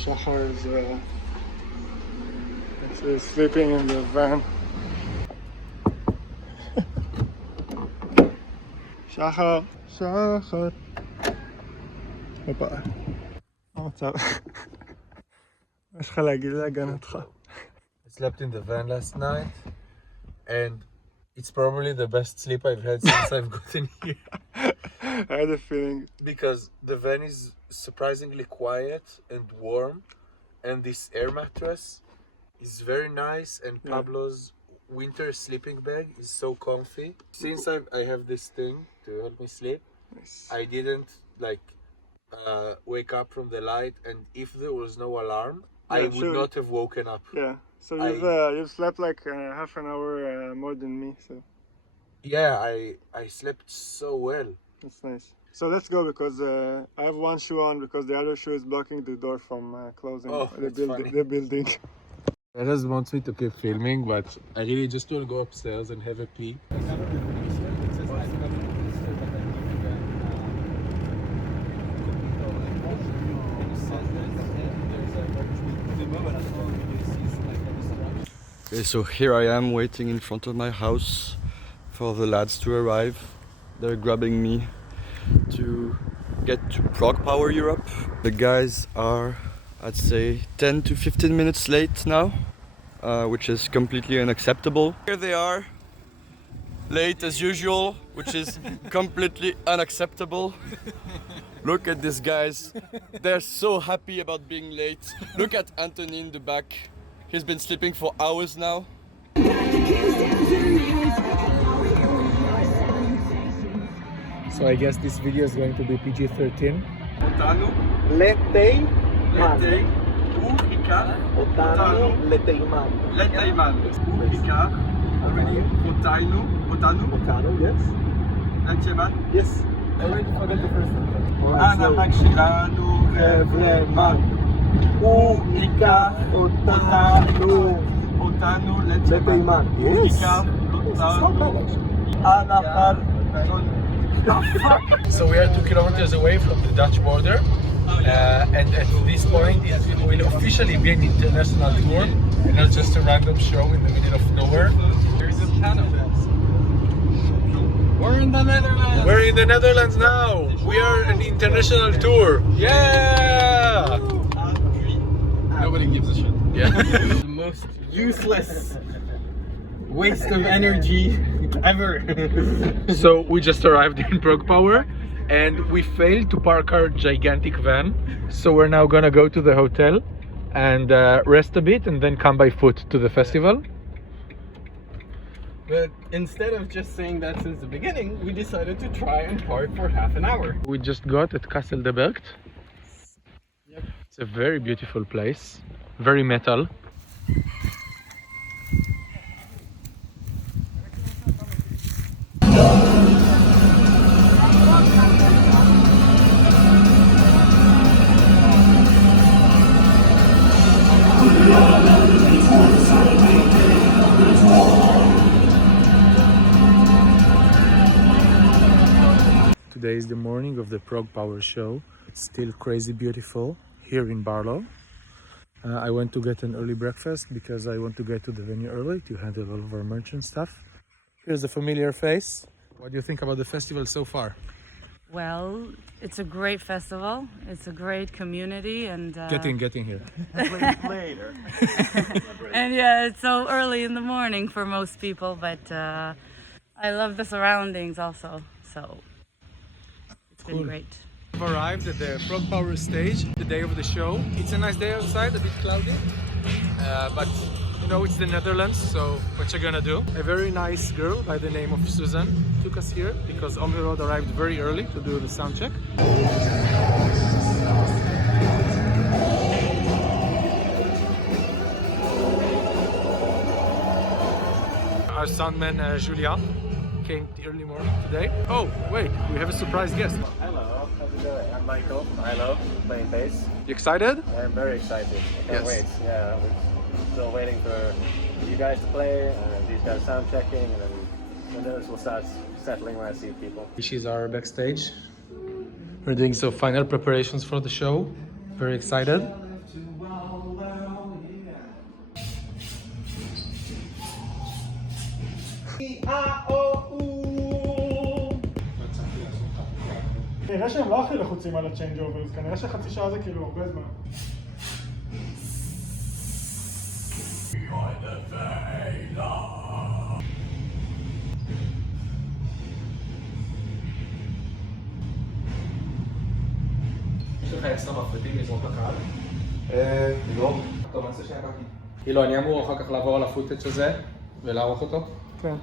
Shachar is sleeping in the van. Shachar, Shachar. הופה. המצב. מה יש לך להגיד להגנתך? I slept in the van last night and it's probably the best sleep I've had since I've gotten here. I had a feeling. Because the van is surprisingly quiet and warm and this air mattress is very nice and Pablo's winter sleeping bag is so comfy. Since I have this thing to help me sleep, Nice. I didn't wake up from the light, and if there was no alarm, I would not have woken up. Yeah, so you've slept like half an hour more than me, so. Yeah, I slept so well. That's nice. So let's go because I have one shoe on because the other shoe is blocking the door from closing the building. Andreas wants me to keep filming, but I really just want to go upstairs and have a pee. Okay, so here I am waiting in front of my house for the lads to arrive. They're grabbing me to get to ProgPower Europe. The guys are, I'd say, 10 to 15 minutes late now, which is completely unacceptable. Here they are, late as usual, which is completely unacceptable. Look at these guys, they're so happy about being late. Look at Anthony in the back. He's been sleeping for hours now. So I guess this video is going to be PG-13. אותנו לתימן. הוא ייקח אותנו, yes. לתימן? Yes. I already forgot the first one. אנא הקשיבנו חבר'ה. הוא ייקח אותנו לתימן. הוא ייקח אותנו. So we are 2 kilometers away from the Dutch border, and at this point it will officially be an international tour and not just a random show in the middle of nowhere. There is a panel. We're in the Netherlands. We're in the Netherlands now. We are an international tour. Yeah! Nobody gives a shit. Yeah. The most useless waste of energy ever. So we just arrived in ProgPower and we failed to park our gigantic van. So we're now gonna go to the hotel and rest a bit and then come by foot to the festival. But instead of just saying that since the beginning, we decided to try and park for half an hour. We just got at Castle de Bergt. Yep. It's a very beautiful place, very metal. Today is the morning of the ProgPower show. It's still crazy beautiful here in Baarlo. I went to get an early breakfast because I want to get to the venue early to handle all of our merch and stuff. Here's a familiar face. What do you think about the festival so far? Well, it's a great festival. It's a great community and Getting here. Later. and yeah, it's so early in the morning for most people, but I love the surroundings also. So it's been great. We've arrived at the ProgPower stage, the day of the show. It's a nice day outside, a bit cloudy, but you know it's the Netherlands, so what you gonna do? A very nice girl by the name of Susan took us here because Omnerod arrived very early to do the sound check. Our soundman Julian came early morning today. Oh wait, we have a surprise guest. Hello, how's it going? I'm Michael. I love playing bass. You excited? I'm very excited. I can't wait. Yeah, we're still waiting for you guys to play, and these guys sound checking, and then this will start settling when I see people. She's our backstage. We're doing some final preparations for the show. Very excited. נראה שהם לא הכי לחוצים על ה-change overs, כנראה שחצי שעה זה כאילו הרבה זמן. יש לך אקסטרה מפריטים לזרוק לקהל? לא. טוב, אני רוצה שנייה ככה. כאילו, אני אמור אחר כך לעבור על הפוטאג' הזה ולערוך אותו? כן.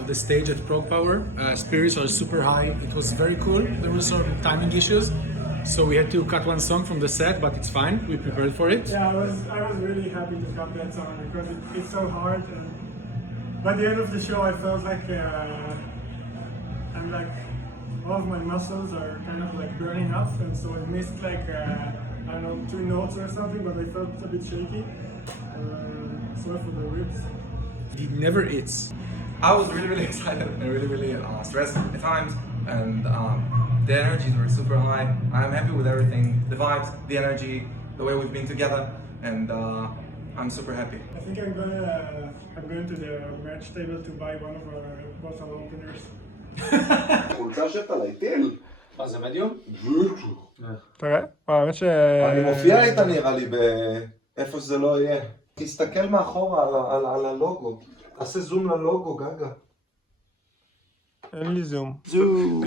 Of the stage at ProgPower, spirits are super high. It was very cool. There were some timing issues, so we had to cut one song from the set, but it's fine. We prepared for it. Yeah, I was really happy to cut that song because it's so hard. And by the end of the show, I felt like I'm like all of my muscles are kind of like burning up, and so I missed like I don't know 2 notes or something, but I felt a bit shaky. Sorry for the ribs. It never eats. I was really excited and really stressed at times, and the energies were super high. I'm happy with everything, the vibes, the energy, the way we've been together, and I'm super happy. I think I'm going to the merch table to buy one of our bottle openers. חולצה שאתה להיטל. מה זה מדיום? תראה, האמת ש... אני מופיע איתה נראה לי באיפה שזה לא יהיה. תסתכל מאחורה על הלוגו. תעשה זום ללוגו, גגה. אין לי זום. זום.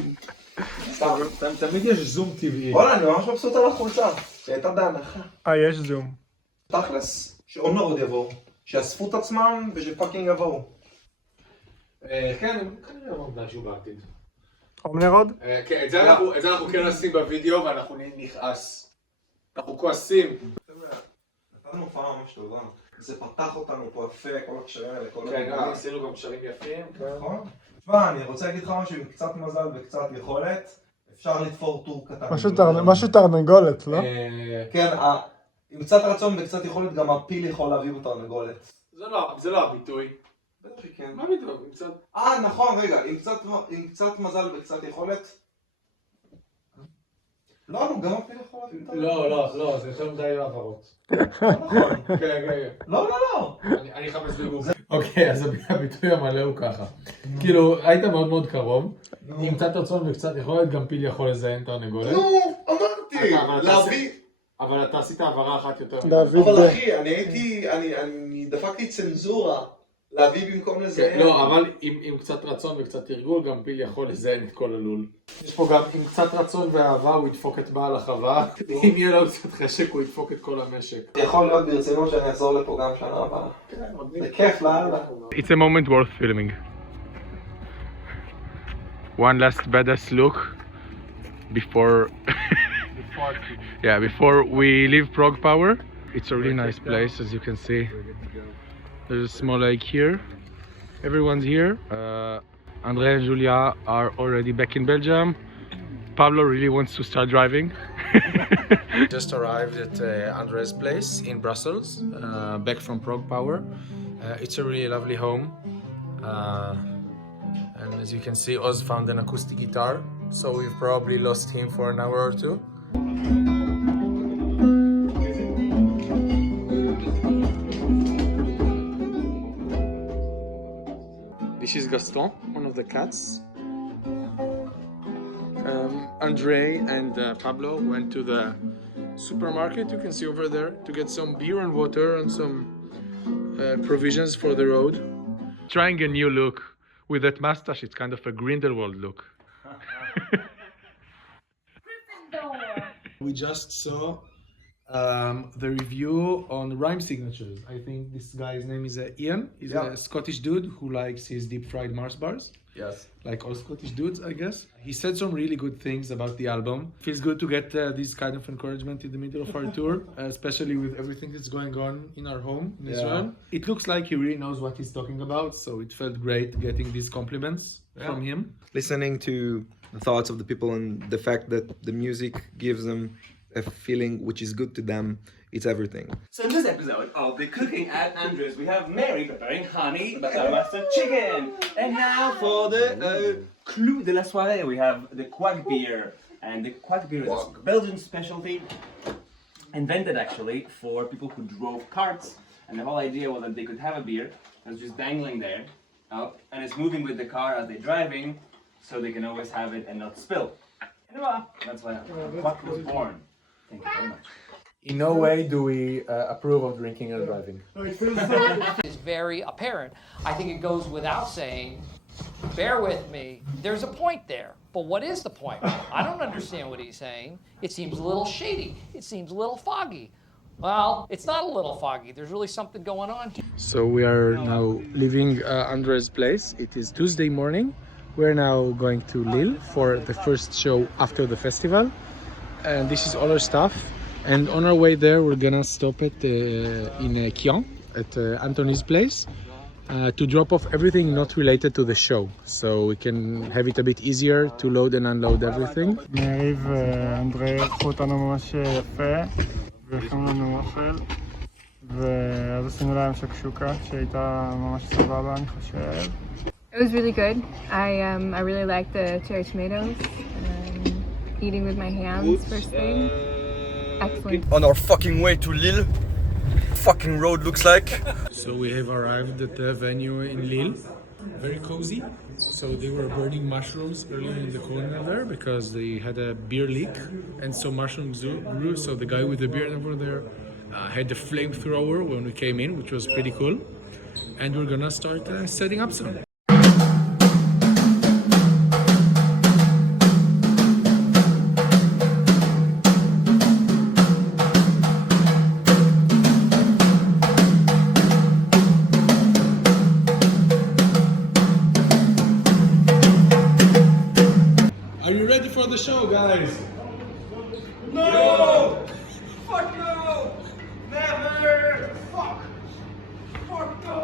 תמיד יש זום טבעי. וואלה, אני ממש מבסוט על החולצה. שהייתה בהנחה. יש זום. תכלס, שאומנרוד יבואו. שיאספו את עצמם ושפאקינג יבואו. כן, כנראה אמרו משהו בעתיד. אומנרוד? כן, את זה אנחנו כן נשים בווידאו ואנחנו נכעס. אנחנו כועסים. נתנו הופעה ממש טובה. זה פתח אותנו פה יפה, כל הקשרים האלה, כל כן, עשינו גם קשרים יפים. נכון. תשמע, אני רוצה להגיד לך משהו עם קצת מזל וקצת יכולת, אפשר לתפור טור קטן. משהו תרנגולת, לא? כן, עם קצת רצון וקצת יכולת גם הפיל יכול להביא בתרנגולת. זה לא הביטוי. בטח שכן. מה ביטוי? עם קצת... נכון, רגע, עם קצת מזל וקצת יכולת. לא, גם הפיל יכול להביא בתרנגולת. לא, זה יותר מדי העברות. נכון. כן. לא. אני אחפש בגוגל. אוקיי, אז הביטוי המלא הוא ככה. כאילו, היית מאוד קרוב. עם קצת רצון וקצת יכולת, גם פיל יכול לזיין תרנגולת. נו, אמרתי, להביא. אבל אתה עשית העברה אחת יותר. אבל אחי, אני דפקתי צנזורה. להביא במקום לזיין. לא, אבל עם קצת רצון וקצת תרגול, גם פיל יכול לזיין את כל הלול. יש פה גם עם קצת רצון ואהבה, הוא ידפוק את בעל החווה. אם יהיה לו קצת חשק, הוא ידפוק את כל המשק. יכול להיות ברצינות שאני אחזור לפה גם שנה הבאה. זה כיף, לאללה. It's a moment worth filming. One last badass look before we leave ProgPower. It's a really nice place, as you can see. There's a small lake here. Everyone's here. Andreas and Julia are already back in Belgium. Pablo really wants to start driving. Just arrived at Andreas' place in Brussels, back from ProgPower. It's a really lovely home. And as you can see, Oz found an acoustic guitar, so we've probably lost him for an hour or two. This is Gaston, one of the cats. Andre and Pablo went to the supermarket, you can see over there, to get some beer and water and some provisions for the road. Trying a new look. With that mustache, it's kind of a Grindelwald look. We just saw the review on rhyme signatures. I think this guy's name is Ian. He's a Scottish dude who likes his deep fried Mars bars. Yes. Like all Scottish dudes, I guess. He said some really good things about the album. Feels good to get this kind of encouragement in the middle of our tour, especially with everything that's going on in our home in Israel. It looks like he really knows what he's talking about, so it felt great getting these compliments from him. Listening to the thoughts of the people and the fact that the music gives them a feeling which is good to them, it's everything. So in this episode of the Cooking at Andreas, we have Mary preparing honey butter mustard chicken. And now for the clou de la soirée, we have the quack beer. And the quack beer is a Belgian specialty, invented actually for people who drove carts. And the whole idea was that they could have a beer that's just dangling there, up, and it's moving with the car as they're driving, so they can always have it and not spill. That's why quack was born. Thank you very much. In no way do we approve of drinking and driving. Is very apparent. I think it goes without saying, bear with me, there's a point there. But what is the point? I don't understand what he's saying. It seems a little shady. It seems a little foggy. Well, it's not a little foggy. There's really something going on. So we are now leaving Andre's place. It is Tuesday morning. We're now going to Lille for the first show after the festival. And this is all our stuff. And on our way there, we're gonna stop at in Kian at Anthony's place to drop off everything not related to the show, so we can have it a bit easier to load and unload everything. מארי ואנדרי לקחו אותנו ממש יפה, והכנו לנו אוכל, ואז עשינו להם שקשוקה שהייתה ממש סבבה, אני חושב. It was really good. I really liked the cherry tomatoes. Eating with my hands first thing. Excellent. On our fucking way to Lille. Fucking road looks like. So we have arrived at the venue in Lille. Very cozy. So they were burning mushrooms earlier in the corner there because they had a beer leak, and so mushrooms grew. So the guy with the beer over there had a flamethrower when we came in, which was pretty cool. And we're gonna start setting up some. The show, guys. No! Fuck no! Never! Fuck! Fuck no!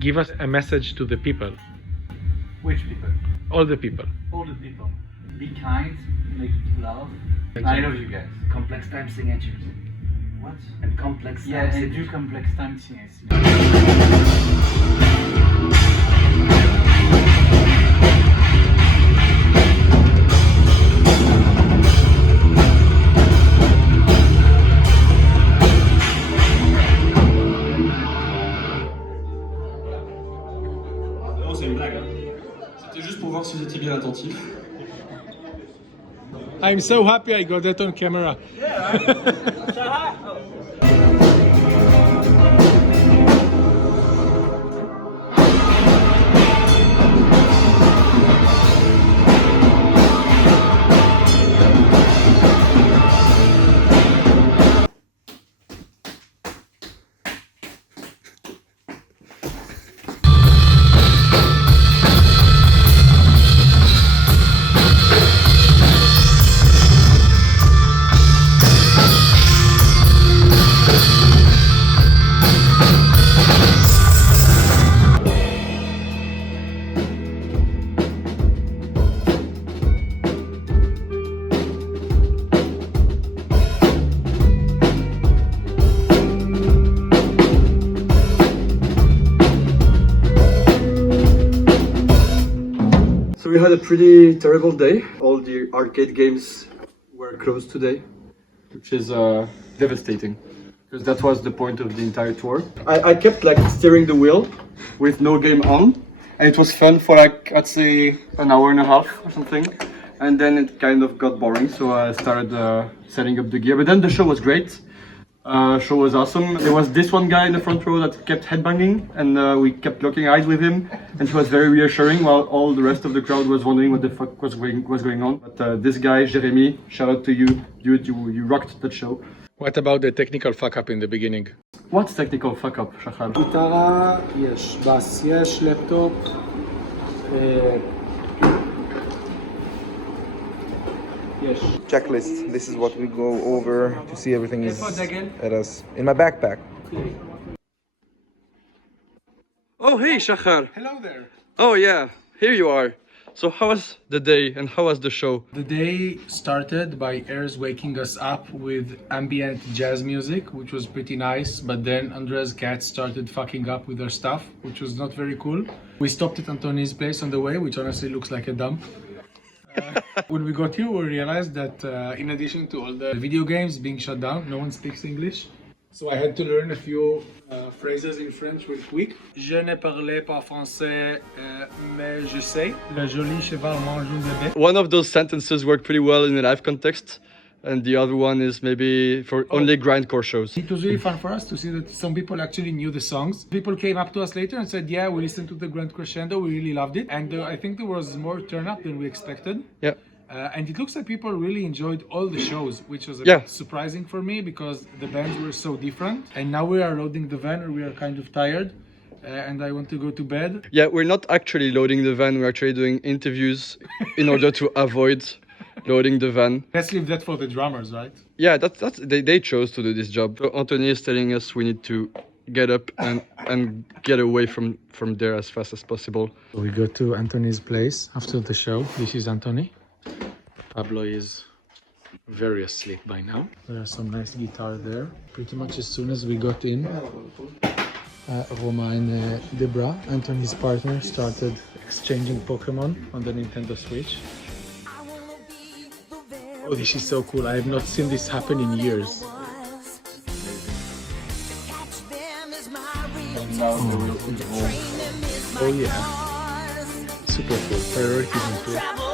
Give us a message to the people. Which people? All the people. All the people. Be kind, make love. I love you guys. Complex time signatures. What? And complex time Yeah, and signatures. do complex time signatures. Non, c'est une blague. C'était juste pour voir si vous étiez bien attentif. I'm so happy I got that on camera. Shachar! we had a pretty terrible day. All the arcade games were closed today, which is devastating, because that was the point of the entire tour. I kept like steering the wheel with no game on, and it was fun for like, I'd say, an hour and a half or something, and then it kind of got boring, so I started setting up the gear. But then the show was great. Show was awesome. There was this one guy in the front row that kept headbanging, and we kept locking eyes with him, and he was very reassuring, while all the rest of the crowd was wondering what the fuck was going on. But this guy, Jeremy, shout out to you, dude, you rocked that show. What about the technical fuck up in the beginning? What's technical fuck up, Shachar? גיטרה יש, בס יש, לפטופ. Yes. Checklist. This is what we go over to see everything is at us. In my backpack. Oh, hey, Shachar. Hello there. Oh, yeah. Here you are. So how was the day and how was the show? The day started by Ayers waking us up with ambient jazz music, which was pretty nice, but then Andreas' cat started fucking up with her stuff, which was not very cool. We stopped at Antoni's place on the way, which honestly looks like a dump. When we got here, we realized that in addition to all the video games being shut down, no one speaks English. So I had to learn a few phrases in French real quick. Je ne parle pas français, mais je sais. Le joli cheval mange un bébé. One of those sentences worked pretty well in a live context, and the other one is maybe for only grindcore shows. It was really fun for us to see that some people actually knew the songs. People came up to us later and said, yeah, we listened to the Grand Crescendo, we really loved it. And I think there was more turn up than we expected. Yeah. And it looks like people really enjoyed all the shows, which was a bit surprising for me because the bands were so different. And now we are loading the van, and we are kind of tired. And I want to go to bed. Yeah, we're not actually loading the van, we're actually doing interviews in order to avoid loading the van. Let's leave that for the drummers, right? Yeah, they chose to do this job. So Anthony is telling us we need to get up and get away from there as fast as possible. We go to Anthony's place after the show. This is Anthony. Pablo is very asleep by now. There are some nice guitars there. Pretty much as soon as we got in, Roma and Debra, Anthony's partner, started exchanging Pokemon on the Nintendo Switch. Oh, this is so cool. I have not seen this happen in years. Oh yeah. Super cool. Priorities improved.